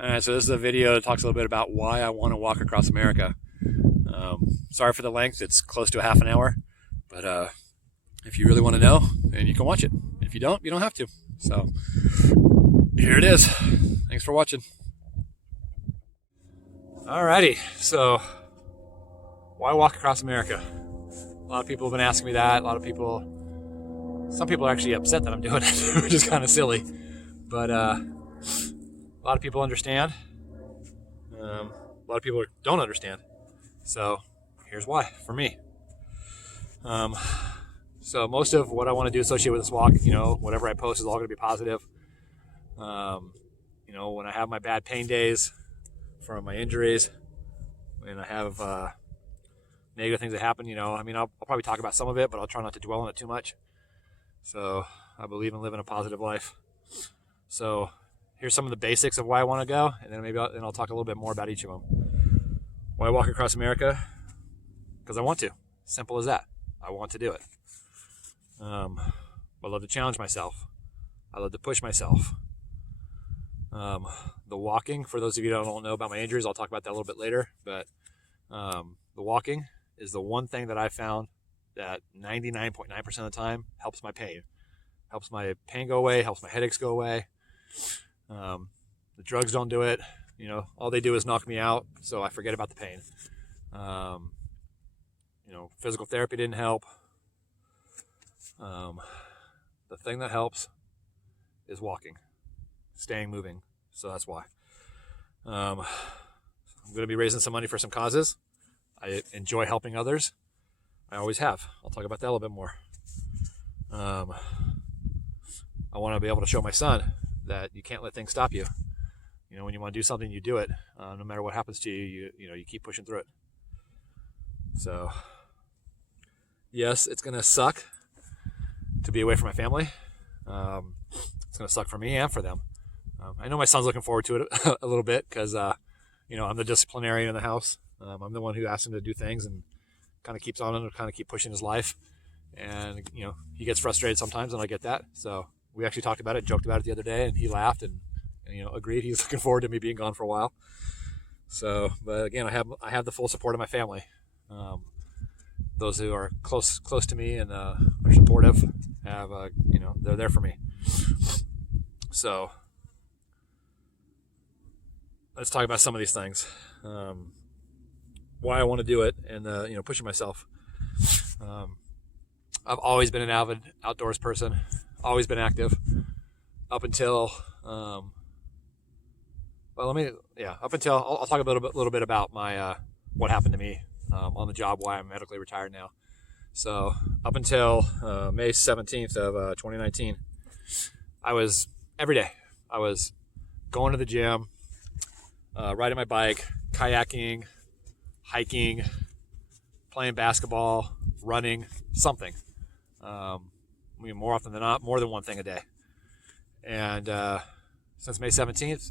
Alright, so this is a video that talks a little bit about why I want to walk across America. Sorry for the length, it's close to a half an hour, but if you really want to know, then you can watch it. If you don't have to. So, here it is. Thanks for watching. Alrighty, so why walk across America? A lot of people have been asking me that. Some people are actually upset that I'm doing it, which is kind of silly. But a lot of people understand. A lot of people don't understand. So here's why for me. So most of what I want to do associated with this walk, whatever I post is all going to be positive. When I have my bad pain days from my injuries, when I have negative things that happen, I'll probably talk about some of it, but I'll try not to dwell on it too much. So I believe in living a positive life. So here's some of the basics of why I want to go, and then I'll talk a little bit more about each of them. Why I walk across America? Because I want to. Simple as that. I want to do it. I love to challenge myself. I love to push myself. The walking, for those of you that don't know about my injuries, I'll talk about that a little bit later, but the walking is the one thing that I found that 99.9% of the time helps my pain. Helps my pain go away, helps my headaches go away. The drugs don't do it. All they do is knock me out, so I forget about the pain. Physical therapy didn't help. The thing that helps is walking, staying moving. So that's why. I'm going to be raising some money for some causes. I enjoy helping others. I always have. I'll talk about that a little bit more. I want to be able to show my son that you can't let things stop you. When you want to do something, you do it. No matter what happens to you, you keep pushing through it. So, yes, it's going to suck to be away from my family. It's going to suck for me and for them. I know my son's looking forward to it a little bit because, I'm the disciplinarian in the house. I'm the one who asks him to do things and kind of keeps on him to kind of keep pushing his life. And, he gets frustrated sometimes, and I get that. So we actually talked about it, joked about it the other day, and he laughed and agreed. He's looking forward to me being gone for a while. So, but again, I have the full support of my family. Those who are close to me and are supportive have, they're there for me. So let's talk about some of these things. Why I want to do it and, pushing myself. I've always been an avid outdoors person, always been active up until, I'll talk a little bit about my, what happened to me, on the job, why I'm medically retired now. So up until, May 17th of, 2019, every day I was going to the gym, riding my bike, kayaking, hiking, playing basketball, running, something. More often than not, more than one thing a day. And since May 17th,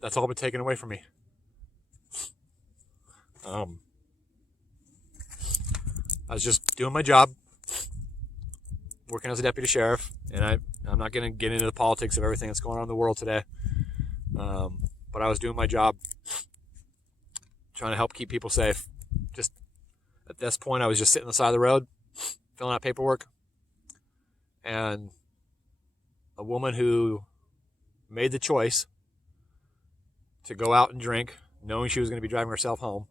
that's all been taken away from me. I was just doing my job, working as a deputy sheriff, and I'm not going to get into the politics of everything that's going on in the world today. But I was doing my job, trying to help keep people safe. Just at this point, I was just sitting on the side of the road, filling out paperwork, and a woman who made the choice to go out and drink, knowing she was going to be driving herself home.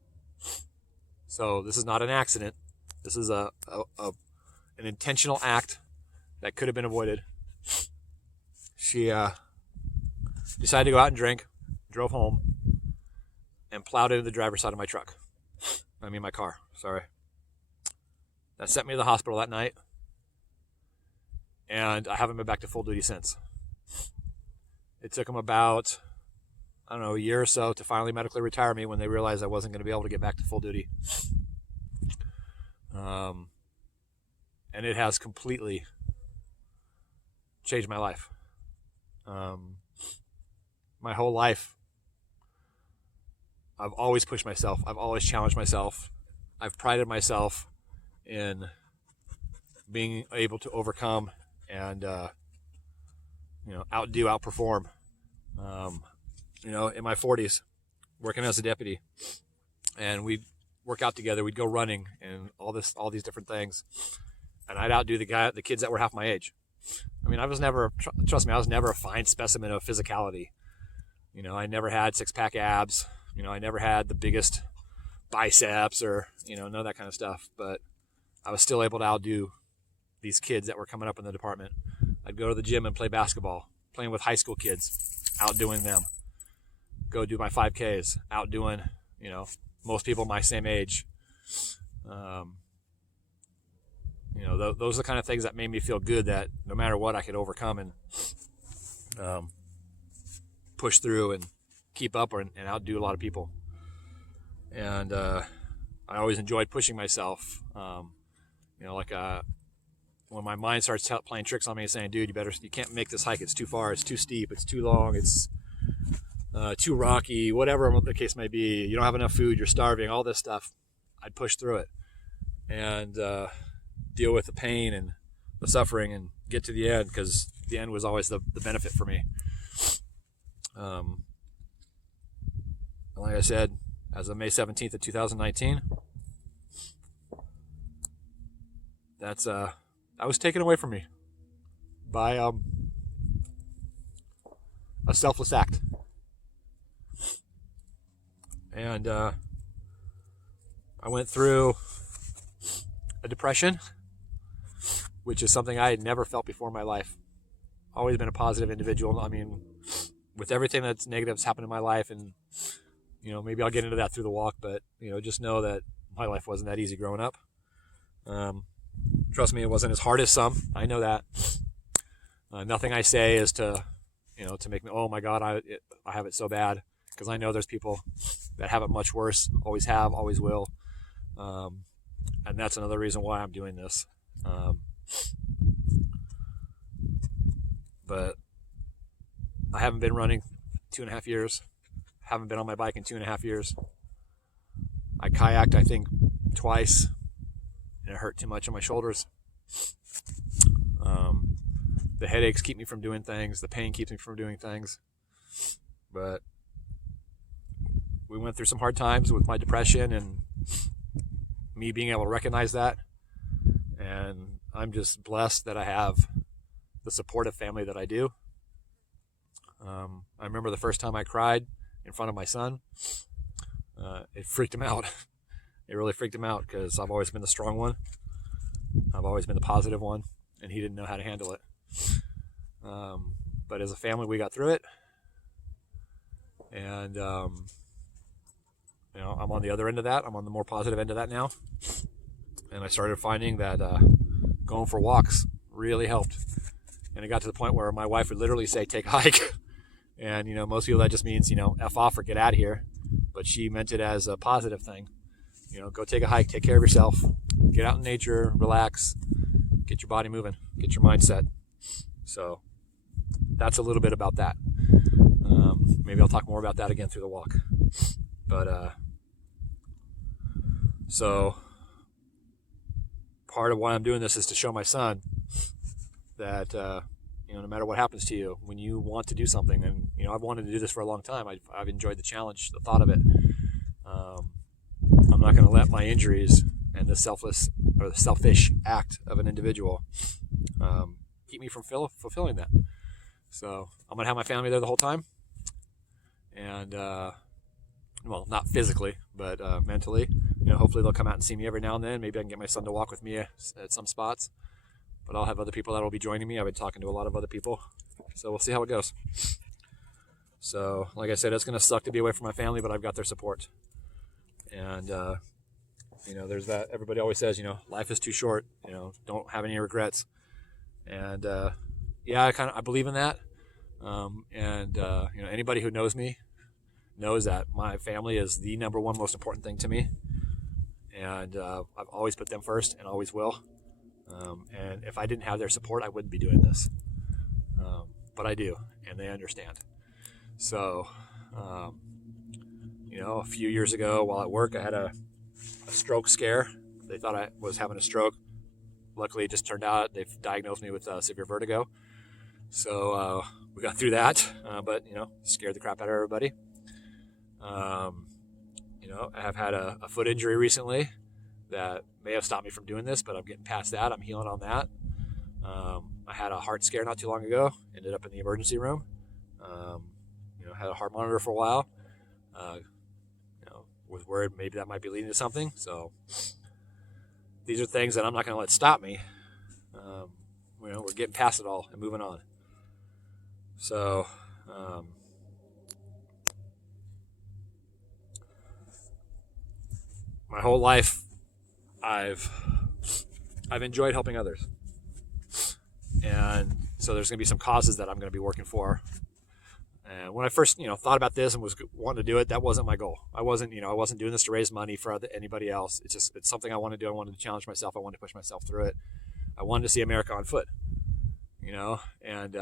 So this is not an accident. This is an intentional act that could have been avoided. She decided to go out and drink, drove home, and plowed into the driver's side of my truck. My car, sorry. That sent me to the hospital that night, and I haven't been back to full duty since. It took them about, a year or so to finally medically retire me when they realized I wasn't going to be able to get back to full duty. And it has completely changed my life. My whole life, I've always pushed myself. I've always challenged myself. I've prided myself in being able to overcome and outperform. In my 40s, working as a deputy, and we'd work out together. We'd go running and all these different things, and I'd outdo the kids that were half my age. I mean, I was never a fine specimen of physicality. I never had 6-pack abs. I never had the biggest biceps or, none of that kind of stuff. But I was still able to outdo these kids that were coming up in the department. I'd go to the gym and play basketball, playing with high school kids, outdoing them. Go do my 5Ks, outdoing, most people my same age. Those are the kind of things that made me feel good, that no matter what, I could overcome and push through and keep up and outdo a lot of people. And I always enjoyed pushing myself. When my mind starts playing tricks on me and saying, dude, you can't make this hike. It's too far. It's too steep. It's too long. It's too rocky, whatever the case may be. You don't have enough food. You're starving, all this stuff. I'd push through it and deal with the pain and the suffering and get to the end, because the end was always the benefit for me. Like I said, as of May 17th of 2019, that was taken away from me by a selfless act. And I went through a depression, which is something I had never felt before in my life. Always been a positive individual. I mean, with everything that's negative that's happened in my life, and maybe I'll get into that through the walk, but just know that my life wasn't that easy growing up. Trust me, it wasn't as hard as some. I know that. Nothing I say is to make me, oh my God, I have it so bad, because I know there's people that have it much worse, always have, always will. And that's another reason why I'm doing this. But I haven't been running 2.5 years. Haven't been on my bike in 2.5 years. I kayaked, I think, twice, and it hurt too much on my shoulders. The headaches keep me from doing things. The pain keeps me from doing things. But we went through some hard times with my depression and me being able to recognize that. And I'm just blessed that I have the supportive family that I do. I remember the first time I cried in front of my son. It freaked him out. It really freaked him out, because I've always been the strong one. I've always been the positive one, and he didn't know how to handle it. But as a family, we got through it. And, I'm on the other end of that. I'm on the more positive end of that now. And I started finding that going for walks really helped. And it got to the point where my wife would literally say, take a hike. And, most people that just means, F off or get out of here. But she meant it as a positive thing. Go take a hike, take care of yourself, get out in nature, relax, get your body moving, get your mind set. So that's a little bit about that. Maybe I'll talk more about that again through the walk. But so part of why I'm doing this is to show my son that no matter what happens to you, when you want to do something, and I've wanted to do this for a long time. I've enjoyed the challenge, the thought of it. I'm not going to let my injuries and the selfish act of an individual keep me from fulfilling that. So I'm going to have my family there the whole time, and well, not physically, but mentally. Hopefully they'll come out and see me every now and then. Maybe I can get my son to walk with me at some spots. But I'll have other people that will be joining me. I've been talking to a lot of other people. So we'll see how it goes. So, like I said, it's going to suck to be away from my family, but I've got their support. And, there's that. Everybody always says, life is too short. Don't have any regrets. And, yeah, I believe in that. Anybody who knows me knows that my family is the number one most important thing to me. And I've always put them first and always will. And if I didn't have their support, I wouldn't be doing this. But I do, and they understand. So, a few years ago while at work, I had a stroke scare. They thought I was having a stroke. luckily, it just turned out they've diagnosed me with severe vertigo. So we got through that, but scared the crap out of everybody. I have had a foot injury recently that may have stopped me from doing this, but I'm getting past that. I'm healing on that. I had a heart scare not too long ago. Ended up in the emergency room. Had a heart monitor for a while. Was worried maybe that might be leading to something. So these are things that I'm not going to let stop me. We're getting past it all and moving on. So, my whole life, I've enjoyed helping others, and so there's going to be some causes that I'm going to be working for. And when I first, thought about this and was wanting to do it, that wasn't my goal. I wasn't doing this to raise money for anybody else. It's something I want to do. I wanted to challenge myself. I wanted to push myself through it. I wanted to see America on foot, and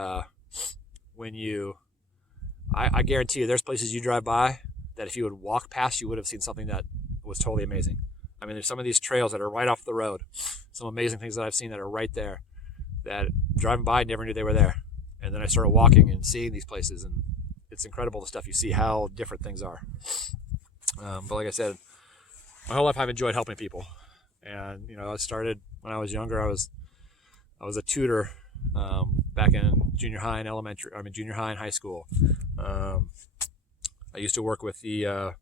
I guarantee you, there's places you drive by that if you would walk past, you would have seen something that was totally amazing. I mean, there's some of these trails that are right off the road, some amazing things that I've seen that are right there, that driving by, never knew they were there. And then I started walking and seeing these places, and it's incredible the stuff you see, how different things are. But like I said, my whole life I've enjoyed helping people. And, I started when I was younger. I was a tutor back in junior high and high school. I used to work with the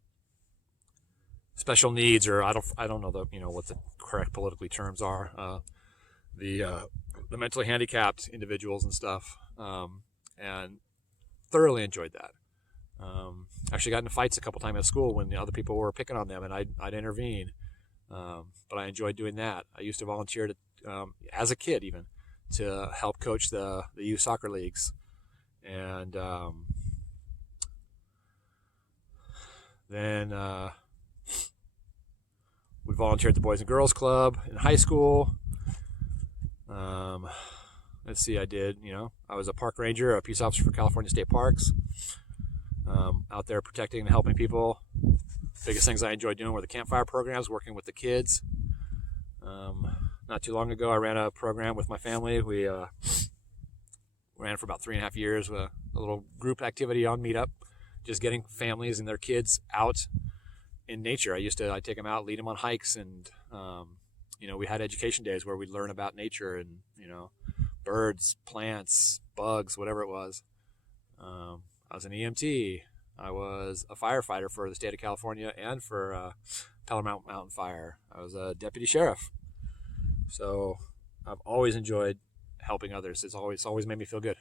special needs, or I don't know what the correct politically terms are. The mentally handicapped individuals and stuff, and thoroughly enjoyed that. Actually got into fights a couple times at school when the other people were picking on them, and I'd intervene. But I enjoyed doing that. I used to volunteer as a kid even, to help coach the youth soccer leagues. And then we volunteered at the Boys and Girls Club in high school. Let's see, I was a park ranger, a peace officer for California State Parks, out there protecting and helping people. Biggest things I enjoyed doing were the campfire programs, working with the kids. Not too long ago, I ran a program with my family. We ran for about 3.5 years with a little group activity on Meetup, just getting families and their kids out in nature. I'd take them out, lead them on hikes, and we had education days where we'd learn about nature and birds, plants, bugs, whatever it was. I was an EMT. I was a firefighter for the state of California and for Palomar Mountain Fire. I was a deputy sheriff. So I've always enjoyed helping others. It's always made me feel good.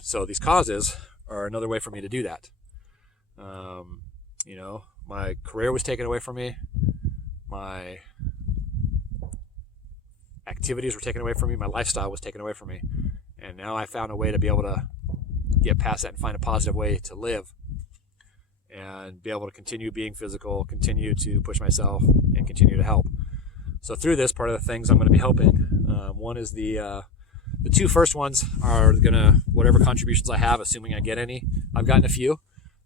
So these causes are another way for me to do that. My career was taken away from me. My activities were taken away from me. My lifestyle was taken away from me. And now I found a way to be able to get past that and find a positive way to live and be able to continue being physical, continue to push myself, and continue to help. So through this, part of the things I'm going to be helping, one is the two first ones are going to, whatever contributions I have, assuming I get any. I've gotten a few,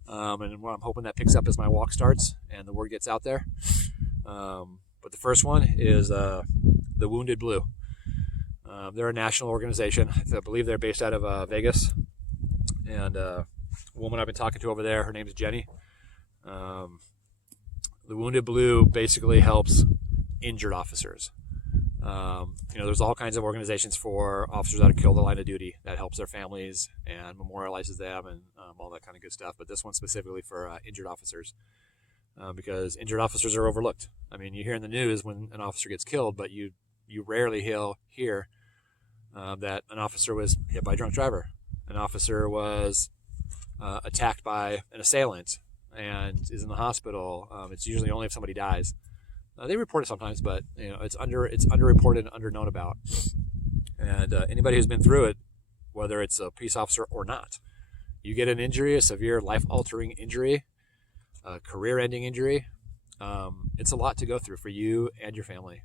and what I'm hoping that picks up as my walk starts and the word gets out there. But the first one is the Wounded Blue. They're a national organization. I believe they're based out of Vegas. And a woman I've been talking to over there, her name is Jenny. The Wounded Blue basically helps injured officers. There's all kinds of organizations for officers that are killed in the line of duty that helps their families and memorializes them and all that kind of good stuff. But this one specifically for injured officers, because injured officers are overlooked. I mean, you hear in the news when an officer gets killed, but you rarely hear that an officer was hit by a drunk driver. An officer was attacked by an assailant and is in the hospital. It's usually only if somebody dies. They report it sometimes, but it's underreported and underknown about. And anybody who's been through it, whether it's a peace officer or not, you get an injury, a severe life-altering injury, a career-ending injury. It's a lot to go through for you and your family.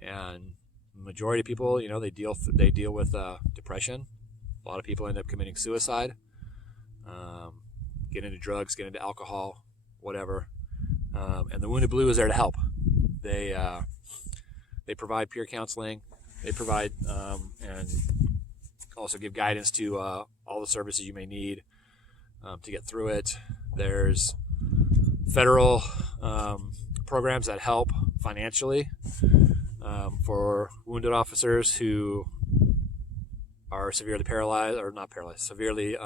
And the majority of people, they deal with depression. A lot of people end up committing suicide, get into drugs, get into alcohol, whatever. And the Wounded Blue is there to help. They They provide peer counseling. They provide and also give guidance to all the services you may need to get through it. There's federal programs that help financially for wounded officers who are severely paralyzed, or not paralyzed, severely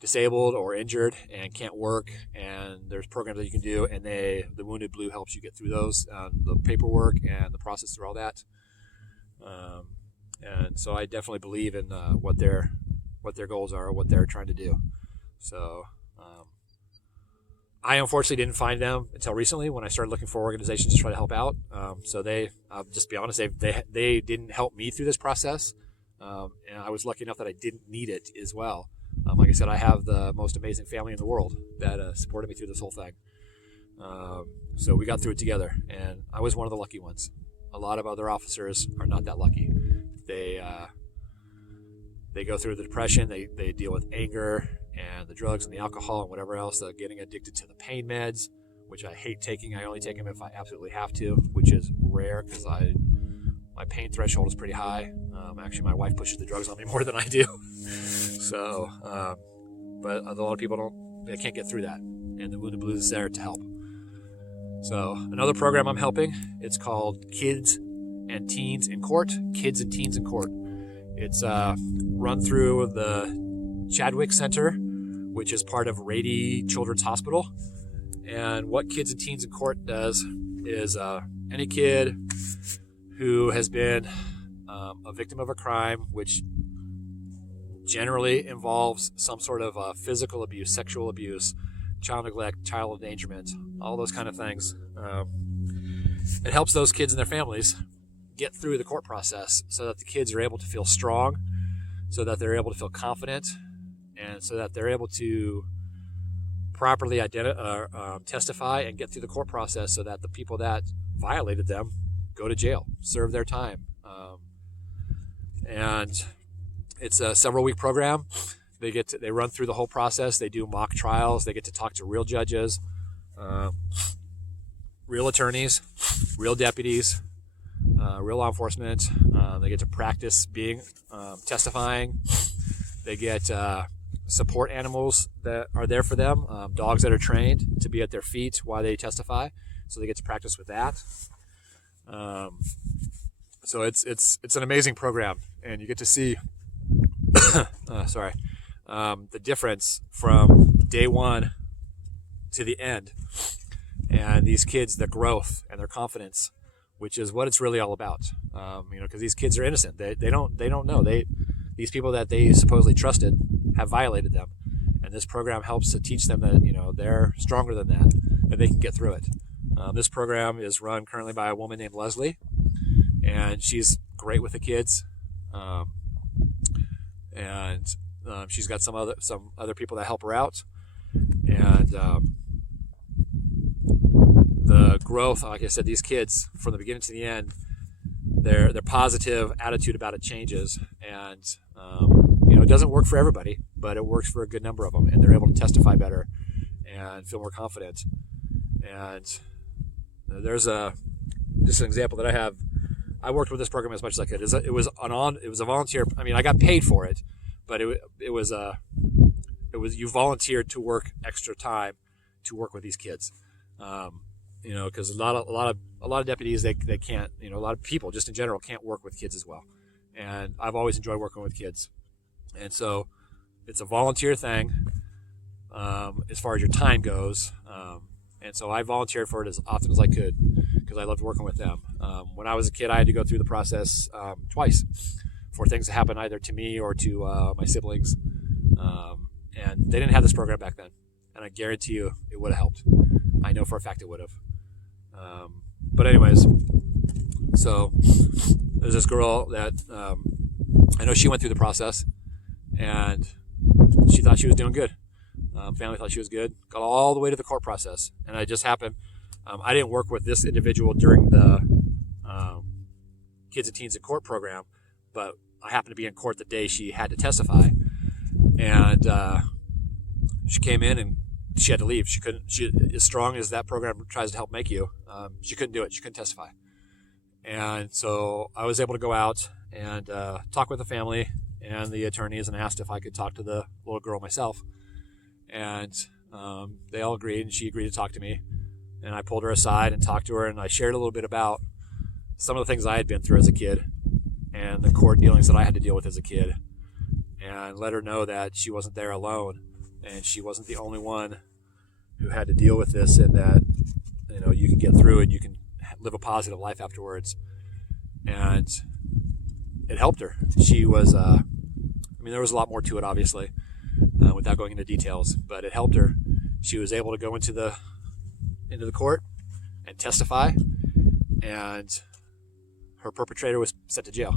disabled or injured and can't work. And there's programs that you can do, and the Wounded Blue helps you get through those, the paperwork and the process through all that. And so I definitely believe in what their goals are, what they're trying to do. So I unfortunately didn't find them until recently when I started looking for organizations to try to help out. So I'll just be honest, they didn't help me through this process. And I was lucky enough that I didn't need it as well. Like I said, I have the most amazing family in the world that supported me through this whole thing. So we got through it together, and I was one of the lucky ones. A lot of other officers are not that lucky. They go through the depression. They deal with anger and the drugs and the alcohol and whatever else. They're getting addicted to the pain meds, which I hate taking. I only take them if I absolutely have to, which is rare because my pain threshold is pretty high. Actually, my wife pushes the drugs on me more than I do. So, but a lot of people they can't get through that, and the Wounded Blues is there to help. So another program I'm helping, it's called Kids and Teens in Court. Kids and Teens in Court. It's run through the Chadwick Center, which is part of Rady Children's Hospital. And what Kids and Teens in Court does is any kid who has been a victim of a crime, which generally involves some sort of physical abuse, sexual abuse, child neglect, child endangerment, all those kind of things. It helps those kids and their families get through the court process so that the kids are able to feel strong, so that they're able to feel confident, and so that they're able to properly testify and get through the court process so that the people that violated them go to jail, serve their time. And it's a several-week program. They run through the whole process. They do mock trials. They get to talk to real judges, real attorneys, real deputies, real law enforcement. They get to practice testifying. They get support animals that are there for them, dogs that are trained to be at their feet while they testify. So they get to practice with that. So it's an amazing program, and you get to see the difference from day one to the end, and these kids, their growth and their confidence, which is what it's really all about. Because these kids are innocent. They don't know. These people that they supposedly trusted have violated them, and this program helps to teach them that they're stronger than that they can get through it. This program is run currently by a woman named Leslie, and she's great with the kids. She's got some other people that help her out, and the growth, like I said, these kids from the beginning to the end, their positive attitude about it changes, and it doesn't work for everybody, but it works for a good number of them, and they're able to testify better and feel more confident. And there's just an example that I have. I worked with this program as much as I could. It was a volunteer. I mean, I got paid for it, but it was you volunteered to work extra time to work with these kids. Because a lot of deputies they can't. A lot of people just in general can't work with kids as well. And I've always enjoyed working with kids, and so it's a volunteer thing as far as your time goes. And so I volunteered for it as often as I could because I loved working with them. When I was a kid, I had to go through the process twice for things to happen either to me or to my siblings. And they didn't have this program back then. And I guarantee you it would have helped. I know for a fact it would have. But anyways, so there's this girl that I know she went through the process, and she thought she was doing good. Family thought she was good. Got all the way to the court process, and it just happened. I didn't work with this individual during the Kids and Teens in Court program, but I happened to be in court the day she had to testify, and she came in and she had to leave. She as strong as that program tries to help make you, she couldn't do it. She couldn't testify. And so I was able to go out and talk with the family and the attorneys and asked if I could talk to the little girl myself. And they all agreed, and she agreed to talk to me. And I pulled her aside and talked to her, and I shared a little bit about some of the things I had been through as a kid and the court dealings that I had to deal with as a kid, and let her know that she wasn't there alone, and she wasn't the only one who had to deal with this, and that, you know, you can get through it, you can live a positive life afterwards. And it helped her. She was, there was a lot more to it, obviously, without going into details, but it helped her. She was able to go into the court and testify, and her perpetrator was sent to jail.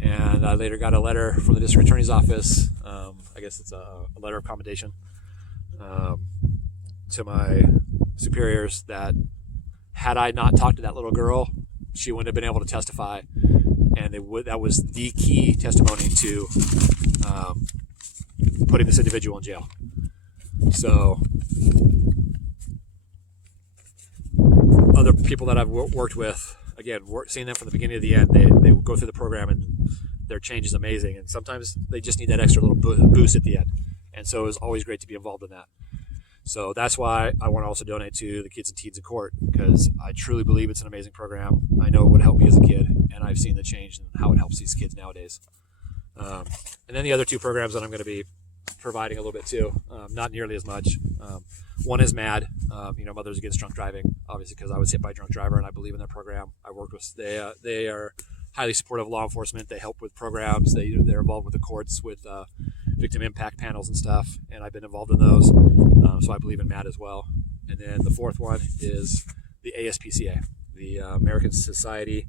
And I later got a letter from the district attorney's office. I guess it's a letter of commendation to my superiors that had I not talked to that little girl, she wouldn't have been able to testify. And that was the key testimony to putting this individual in jail. So other people that I've worked with, again, seeing them from the beginning to the end, they go through the program and their change is amazing. And sometimes they just need that extra little boost at the end. And so it was always great to be involved in that. So that's why I want to also donate to the Kids and Teens in Court, because I truly believe it's an amazing program. I know it would help me as a kid, and I've seen the change in how it helps these kids nowadays. And then the other two programs that I'm going to be providing a little bit too, not nearly as much. One is MAD, Mothers Against Drunk Driving, obviously because I was hit by a drunk driver, and I believe in their program. I worked with, they are highly supportive of law enforcement. They help with programs. They're involved with the courts with victim impact panels and stuff, and I've been involved in those. So I believe in MAD as well. And then the fourth one is the ASPCA, the American Society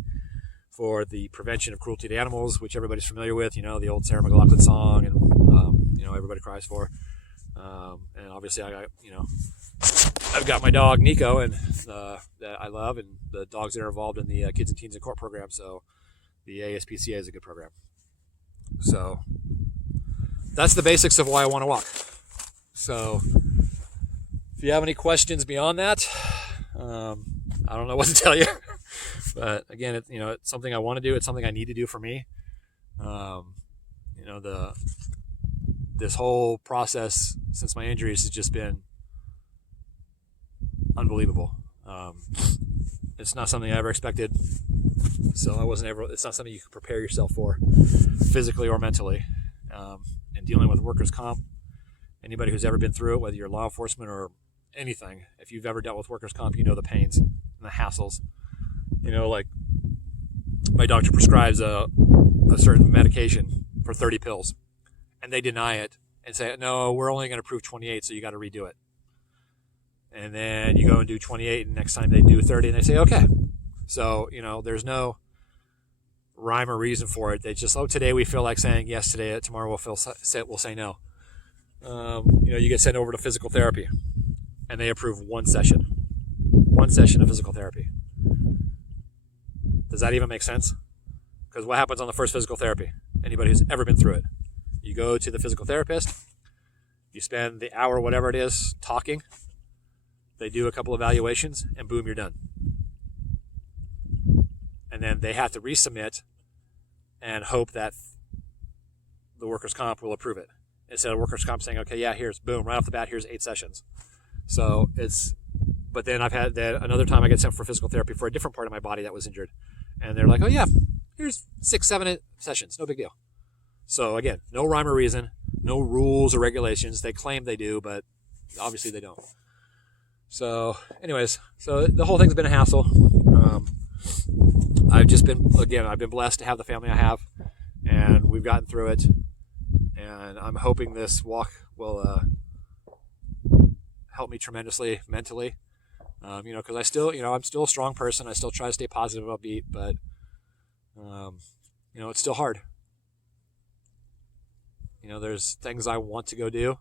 for the Prevention of Cruelty to Animals, which everybody's familiar with, the old Sarah McLachlan song, and everybody cries for. And obviously I've got my dog Nico, and that I love, and the dogs that are involved in the Kids and Teens in Court program. So the ASPCA is a good program. So that's the basics of why I want to walk. So if you have any questions beyond that, I don't know what to tell you. But again, it's something I want to do. It's something I need to do for me. This whole process since my injuries has just been unbelievable. It's not something I ever expected. So it's not something you can prepare yourself for physically or mentally. And dealing with workers' comp, anybody who's ever been through it, whether you're law enforcement or anything, if you've ever dealt with workers' comp, you know the pains and the hassles. Like my doctor prescribes a certain medication for 30 pills, and they deny it and say, no, we're only going to approve 28, so you got to redo it. And then you go and do 28, and next time they do 30, and they say, okay. So, there's no rhyme or reason for it. They just, today we feel like saying yes, today, tomorrow we'll say no. You get sent over to physical therapy, and they approve one session of physical therapy. Does that even make sense? Because what happens on the first physical therapy? Anybody who's ever been through it, you go to the physical therapist, you spend the hour, whatever it is, talking. They do a couple evaluations, and boom, you're done. And then they have to resubmit and hope that the workers' comp will approve it. Instead of workers' comp saying, okay, yeah, here's, boom, right off the bat, here's 8 sessions. So but then I've had that another time I get sent for physical therapy for a different part of my body that was injured. And they're like, oh yeah, here's 6, 7, 8 sessions, no big deal. So again, no rhyme or reason, no rules or regulations. They claim they do, but obviously they don't. So anyways, the whole thing's been a hassle. I've been blessed to have the family I have, and we've gotten through it. And I'm hoping this walk will help me tremendously mentally. Because I'm still a strong person. I still try to stay positive, upbeat, but it's still hard. There's things I want to go do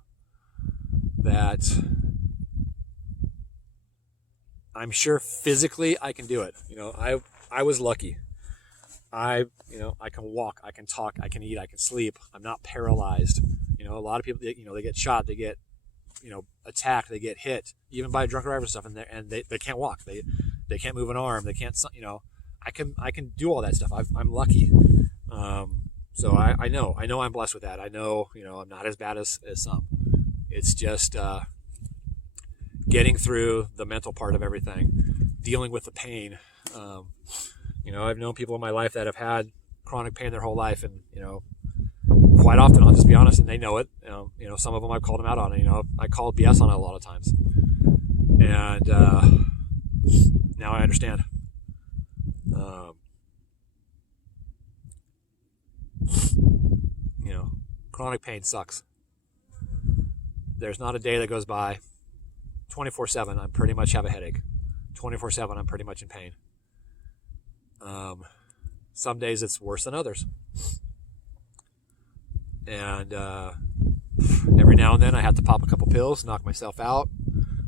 that I'm sure physically I can do it. I was lucky. I can walk, I can talk, I can eat, I can sleep. I'm not paralyzed. A lot of people, they get shot, they get, attacked, they get hit, even by drunk driver stuff, and they can't walk. They can't move an arm. They can't, I can do all that stuff. I'm lucky. So I know I'm blessed with that. I know, I'm not as bad as some. It's just getting through the mental part of everything, dealing with the pain. I've known people in my life that have had chronic pain their whole life, and quite often, I'll just be honest, and they know it. Some of them I've called them out on it. I called BS on it a lot of times, and now I understand. Chronic pain sucks. There's not a day that goes by 24/7. I pretty much have a headache. 24/7. I'm pretty much in pain. Some days it's worse than others. And every now and then I have to pop a couple pills, knock myself out,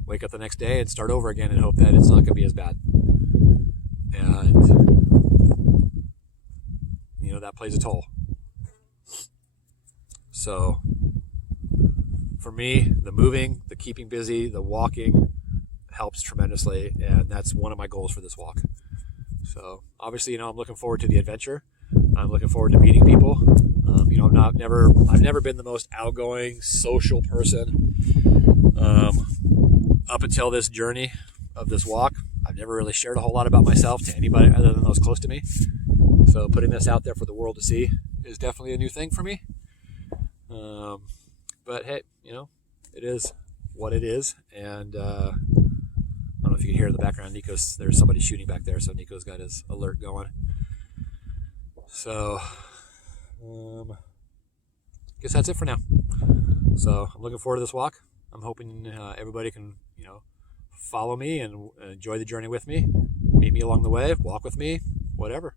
wake up the next day and start over again and hope that it's not going to be as bad. And, that plays a toll. So for me, the moving, the keeping busy, the walking helps tremendously. And that's one of my goals for this walk. So obviously, I'm looking forward to the adventure. I'm looking forward to meeting people. I've never been the most outgoing social person. Up until this journey of this walk, I've never really shared a whole lot about myself to anybody other than those close to me. So putting this out there for the world to see is definitely a new thing for me. But hey, it is what it is. And I don't know if you can hear in the background, there's somebody shooting back there. So Nico's got his alert going. So guess that's it for now. So I'm looking forward to this walk. I'm hoping everybody can, follow me and enjoy the journey with me. Meet me along the way, walk with me, whatever.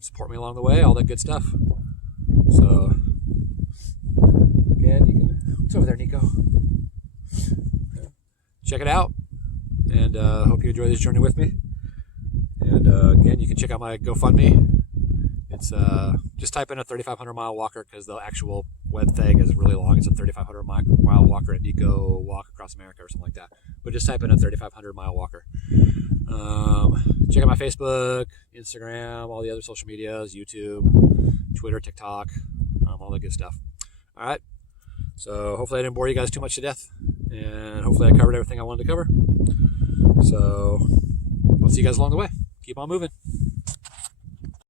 Support me along the way, all that good stuff. So again, what's over there, Nico? Check it out, and hope you enjoy this journey with me. And again, you can check out my GoFundMe. It's just type in a 3,500 mile walker, because the actual web thing is really long. It's a 3,500 mile walker at Nico Walk Across America or something like that. But just type in a 3,500 mile walker. Check out my Facebook, Instagram, all the other social medias, YouTube, Twitter, TikTok, all that good stuff. All right. So hopefully I didn't bore you guys too much to death, and hopefully I covered everything I wanted to cover. So I'll see you guys along the way. Keep on moving.